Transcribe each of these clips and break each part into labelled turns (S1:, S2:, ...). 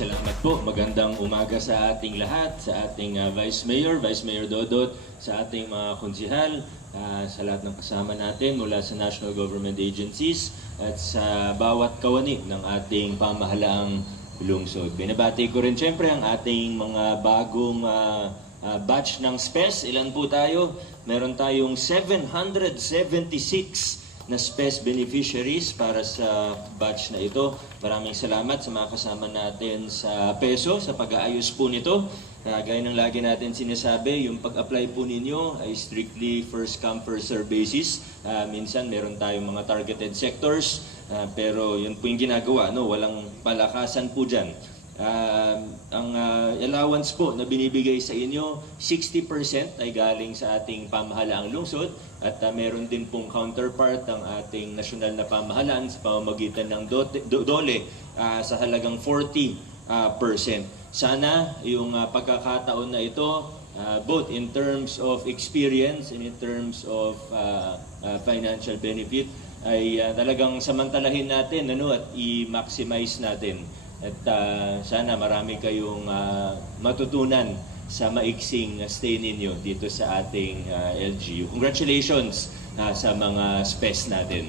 S1: salamat po. Magandang umaga sa ating lahat, sa ating ah, Vice Mayor, Vice Mayor Dodot, sa ating mga konsihal, ah, sa lahat ng kasama natin mula sa national government agencies at sa bawat kawani ng ating pamahalaang lungsod. Binabati ko rin siyempre ang ating mga bagong ah, ah, batch ng SPES. Ilan po tayo? Meron tayong 776 na SPES beneficiaries para sa batch na ito. Maraming salamat sa mga kasama natin sa PESO sa pag-aayos po nito. Uh, gaya ng lagi natin sinasabi, yung pag-apply po ninyo ay strictly first come first serve basis. Ah, minsan meron tayong mga targeted sectors, ah, pero yun po yung ginagawa, no? walang palakasan po dyan. Ah, ang ah, allowance po na binibigay sa inyo, 60% ay galing sa ating pamahalaang lungsod at ah, meron din pong counterpart ang ating nasyonal na pamahalaan sa pamamagitan ng dote- do- dole ah, sa halagang 40%. ah, percent. Sana yung ah, pagkakataon na ito, ah, both in terms of experience and in terms of ah, ah, financial benefit, ay ah, talagang samantalahin natin ano, at i-maximize natin at ah, sana marami kayong ah, matutunan sa maiksing stay ninyo dito sa ating ah, LGU. Congratulations ah, sa mga SPES natin.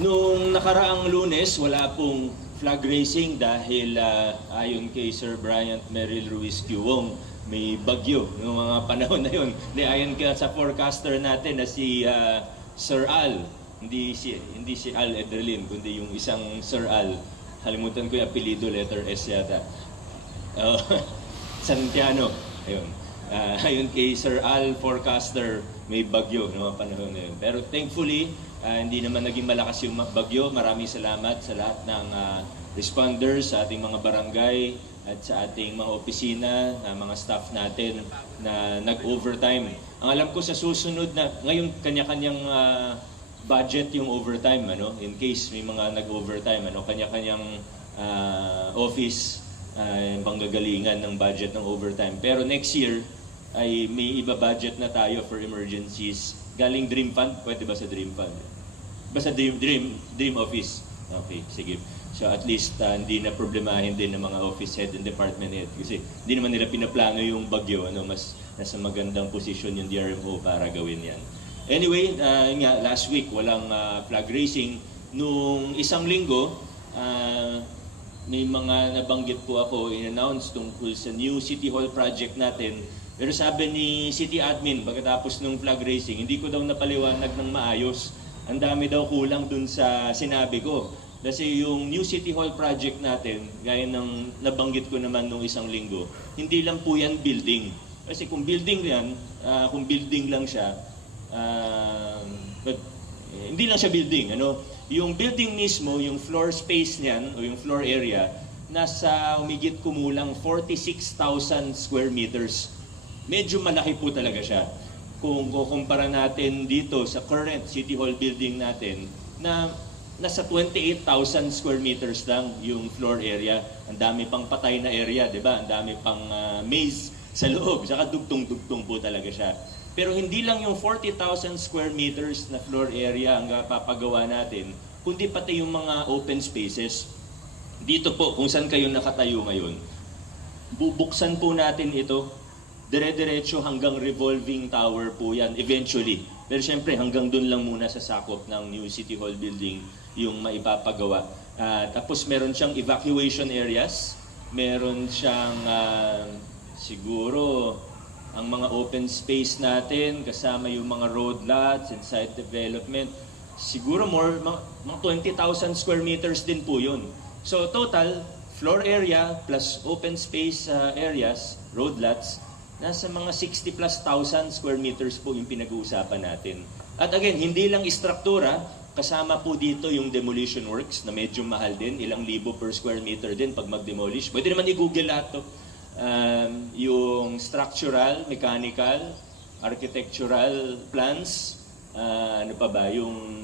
S1: Noong nakaraang lunes, wala pong flag racing dahil ah, ayon kay Sir Bryant Merrill Ruiz Cuong, may bagyo noong mga panahon na yun. Ayon ka sa forecaster natin na si ah, Sir Al, hindi si hindi si Al Edrelin, kundi yung isang Sir Al. Halimutan ko yung apelido, letter S yata. Oh, Santiano. Ayun. Ah, ayon kay Sir Al Forecaster, may bagyo noong mga panahon na yun. Pero thankfully, ah, hindi naman naging malakas yung bagyo. Maraming salamat sa lahat ng ah, responders, sa ating mga barangay, at sa ating mga opisina, na mga staff natin na nag-overtime. Ang alam ko sa susunod na, ngayon kanya-kanyang ah, budget yung overtime, ano? In case may mga nag-overtime, ano? Kanya-kanyang ah, office uh, panggagalingan ng budget ng overtime. Pero next year, ay may iba budget na tayo for emergencies. Galing Dream Fund, pwede ba sa Dream Fund? Basta Dream, Dream, Dream Office. Okay, sige. So at least uh, hindi na problemahin din ng mga office head and department head kasi hindi naman nila pinaplano yung bagyo, ano, mas nasa magandang posisyon yung DRMO para gawin yan. Anyway, uh, nga, last week walang uh, flag racing. Nung isang linggo, uh, may mga nabanggit po ako in-announce tungkol sa new City Hall project natin. Pero sabi ni City Admin pagkatapos ng flag racing, hindi ko daw napaliwanag ng maayos. Ang dami daw kulang dun sa sinabi ko. Kasi yung new City Hall project natin, gaya ng nabanggit ko naman nung isang linggo, hindi lang po yan building. Kasi kung building yan, ah, kung building lang siya, ah, but eh, hindi lang siya building, ano? Yung building mismo, yung floor space niyan o yung floor area, nasa umigit kumulang 46,000 square meters. Medyo malaki po talaga siya. Kung kukumpara natin dito sa current City Hall building natin na nasa 28,000 square meters lang yung floor area. Ang dami pang patay na area, 'di ba? Ang dami pang ah, maze sa loob. Saka dugtong-dugtong po talaga siya. Pero hindi lang yung 40,000 square meters na floor area ang papagawa natin, kundi pati yung mga open spaces. Dito po, kung saan kayo nakatayo ngayon, bubuksan po natin ito. Dire-diretso hanggang revolving tower po yan eventually. Pero syempre hanggang dun lang muna sa sakop ng New City Hall building yung maipapagawa. Ah, tapos meron siyang evacuation areas, meron siyang ah, siguro ang mga open space natin, kasama yung mga road lots and site development, siguro more, mga, mga 20,000 square meters din po yun. So total, floor area plus open space uh, areas, road lots, nasa mga 60 plus thousand square meters po yung pinag-uusapan natin. At again, hindi lang istruktura, kasama po dito yung demolition works na medyo mahal din, ilang libo per square meter din pag mag-demolish. Pwede naman i-google lahat to um, yung structural, mechanical, architectural plans, ah, ano pa ba, yung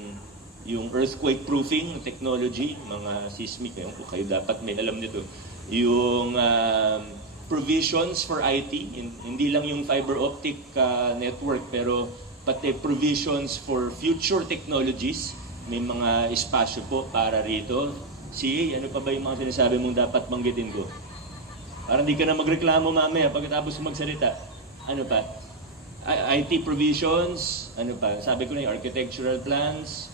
S1: yung earthquake proofing technology, mga seismic, ayun po kayo dapat may alam nito. Yung um, provisions for IT, hin- hindi lang yung fiber optic ah, network, pero pati provisions for future technologies, may mga espasyo po para rito Si, ano pa ba yung mga sinasabi mong dapat banggitin ko? Para hindi ka na magreklamo mamaya pagkatapos magsalita. Ano pa? IT provisions, ano pa? Sabi ko na yung architectural plans,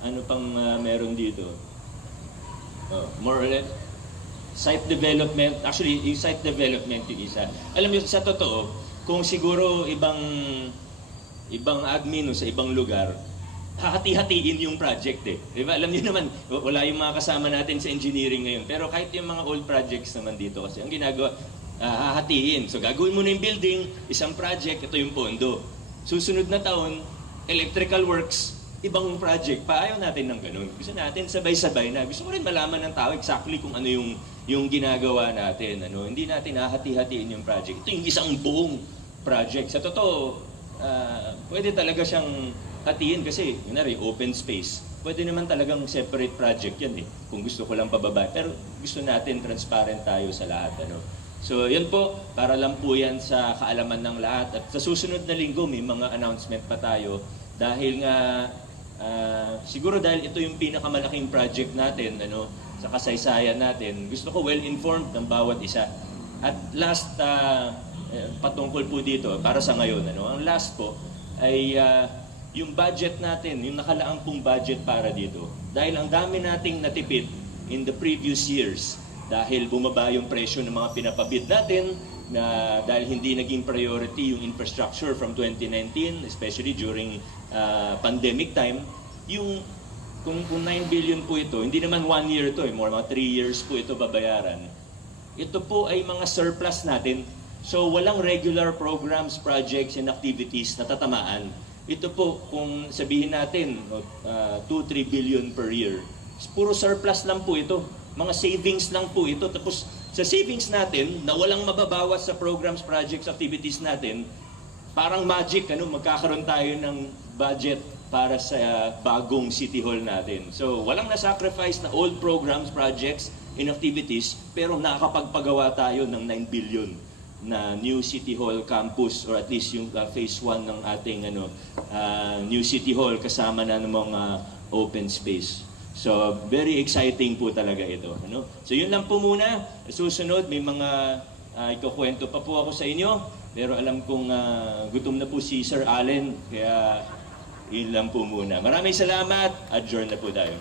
S1: ano pang ah, meron dito? Oh, more or less, site development, actually, yung site development yung isa. Alam niyo, sa totoo, kung siguro ibang ibang admin sa ibang lugar, hahati-hatiin yung project eh. Di ba? Alam niyo naman, wala yung mga kasama natin sa engineering ngayon. Pero kahit yung mga old projects naman dito kasi, ang ginagawa, ah, hahatiin. So gagawin mo na yung building, isang project, ito yung pondo. Susunod na taon, electrical works, ibang project. Paayaw natin ng ganun. Gusto natin sabay-sabay na. Gusto ko rin malaman ng tao exactly kung ano yung yung ginagawa natin. Ano, hindi natin hahati-hatiin yung project. Ito yung isang buong project. Sa totoo, ah, pwede talaga siyang hatiin kasi, rin, open space. Pwede naman talagang separate project yan eh. Kung gusto ko lang pababa. Pero gusto natin transparent tayo sa lahat. Ano. So, yun po, para lang po yan sa kaalaman ng lahat. At sa susunod na linggo, may mga announcement pa tayo. Dahil nga, ah, siguro dahil ito yung pinakamalaking project natin, ano, sa kasaysayan natin, gusto ko well-informed ng bawat isa. At last, eh, patungkol po dito, para sa ngayon, ano, ang last po ay ah, yung budget natin, yung nakalaang pong budget para dito. Dahil ang dami nating natipid in the previous years, dahil bumaba yung presyo ng mga pinapabid natin, na dahil hindi naging priority yung infrastructure from 2019, especially during ah, pandemic time, yung kung, kung 9 billion po ito, hindi naman one year ito, eh, more mga 3 years po ito babayaran. Ito po ay mga surplus natin. So walang regular programs, projects, and activities na tatamaan. Ito po, kung sabihin natin, 2-3 billion per year, puro surplus lang po ito. Mga savings lang po ito. Tapos sa savings natin, na walang mababawas sa programs, projects, activities natin, parang magic, ano, magkakaroon tayo ng budget para sa uh, bagong City Hall natin. So, walang na-sacrifice na old programs, projects, and activities, pero nakakapagpagawa tayo ng 9 billion na new City Hall campus or at least yung uh, phase 1 ng ating ano uh, new City Hall kasama na ng mga open space. So, very exciting po talaga ito. Ano? So, yun lang po muna. Susunod, may mga uh, ikukwento pa po ako sa inyo. Pero alam kong ah, gutom na po si Sir Allen. Kaya, lang po muna. Maraming salamat. Adjourn na po tayo.